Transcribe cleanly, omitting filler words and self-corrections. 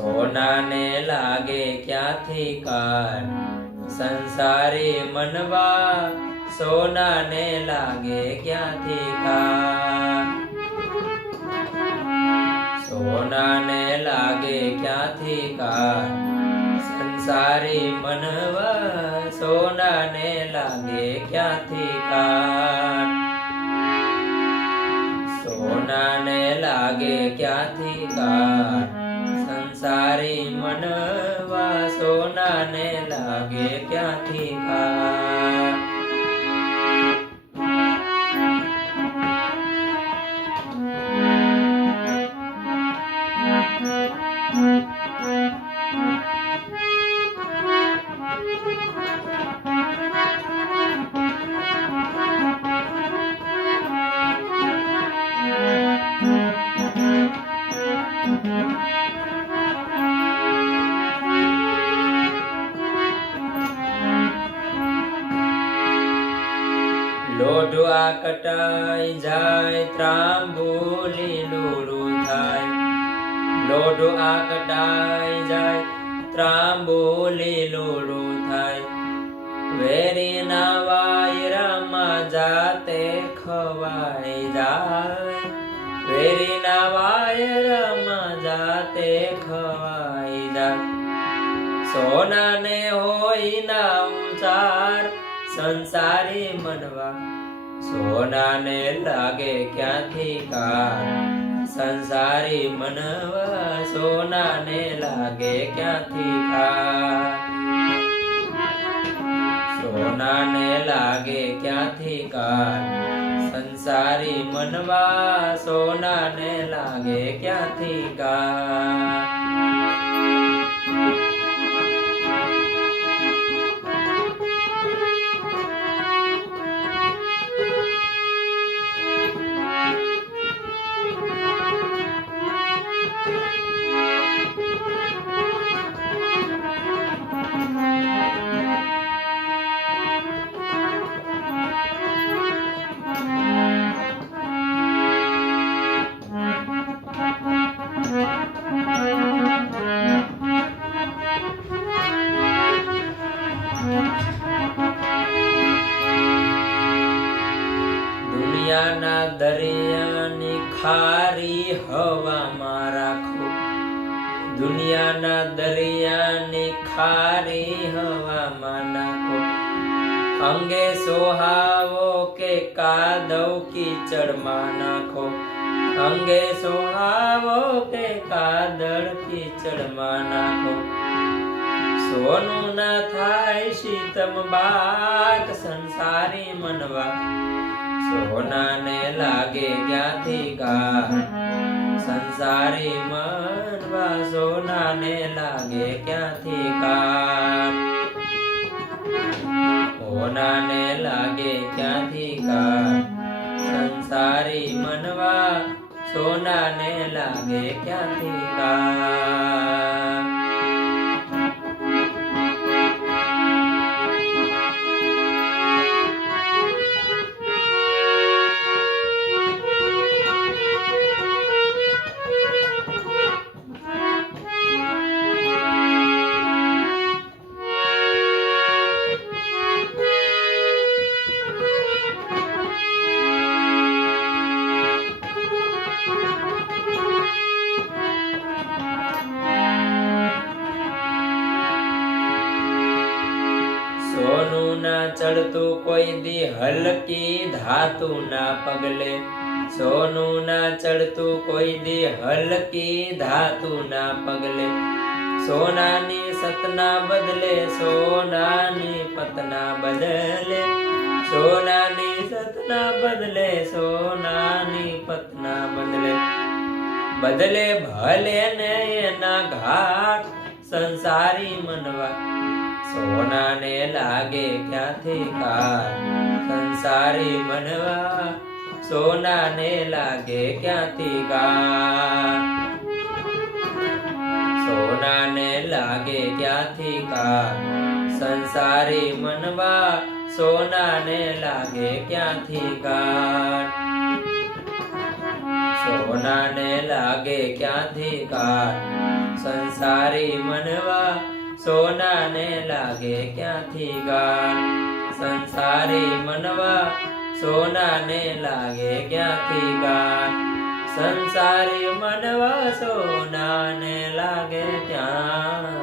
સોનાને લાગે ક્યાંથી કાર, સંસારી મનવા સોનાને લાગે ક્યાંથી કાર. સોનાને લાગે ક્યાંથી કાર, સંસારી મનવા સોનાને લાગે ક્યાંથી કાર. સોનાને લાગે ક્યાંથી કાર, સંસારી મનવા સોનાને લાગે ક્યાંથી કાર. લોઢવા કટાઈ જાય, ત્રાંબોલી લૂલું થાય. લોઢવા કટાઈ જાય, ત્રાંબોલી લૂલું થાય. વેરીના વાયરામાં જાતે ખવાઈ જાય. વેરીના વાયરામાં જાતે ખવાઈ જાય. સોનાને હોય ના ઉચાર, સંસારી મનવા સોનાને લાગે ક્યાંથી કાર. સંસારી મનવા સોનાને લાગે ક્યાંથી કાર. સોનાને લાગે ક્યાંથી કાર, સંસારી મનવા સોનાને લાગે ક્યાંથી કાર. દુનિયાના દરિયાની ખારી હવામાં રાખો. દુનિયાના દરિયાની ખારી હવામાં નાખો. અંગે સોહાવો કે કાદવ કીચડમાં નાખો. અંગે સોહાવો કે કાદળ કીચડમાં નાખો. સોનું ના થાય શીતમ બાટ, સંસારી મનવા સોનાને લાગે ક્યાંથી કાર. સંસારી મનવા સોનાને લાગે ક્યાંથી કાર. સોનાને લાગે ક્યાંથી કાર, સંસારી મનવા સોનાને લાગે ક્યાંથી કાર. સોનું ના ચડતું કોઈ દી હલકી ધાતુ ના પગલે. સોનું ના ચડતું કોઈ દી હલકી ધાતુ ના પગલે. સોનાની સતના બદલે સોનાની પતના બદલે. સોનાની સતના બદલે સોનાની પતના બદલે. બદલે ભલે ને એના ઘાટ, સંસારી મનવા સોનાને લાગે ક્યાંથી કાર. સંસારી મનવા સોનાને લાગે ક્યાંથી કાર. સોનાને લાગે ક્યાંથી કાર, સંસારી મનવા સોનાને લાગે ક્યાંથી કાર. સોનાને લાગે ક્યાંથી કાર સંસારી મનવા સોનાને લાગે ક્યાંથી કાર સંસારી મનવા સોનાને લાગે ક્યાંથી કાર સંસારી મનવા સોનાને લાગે ક્યાં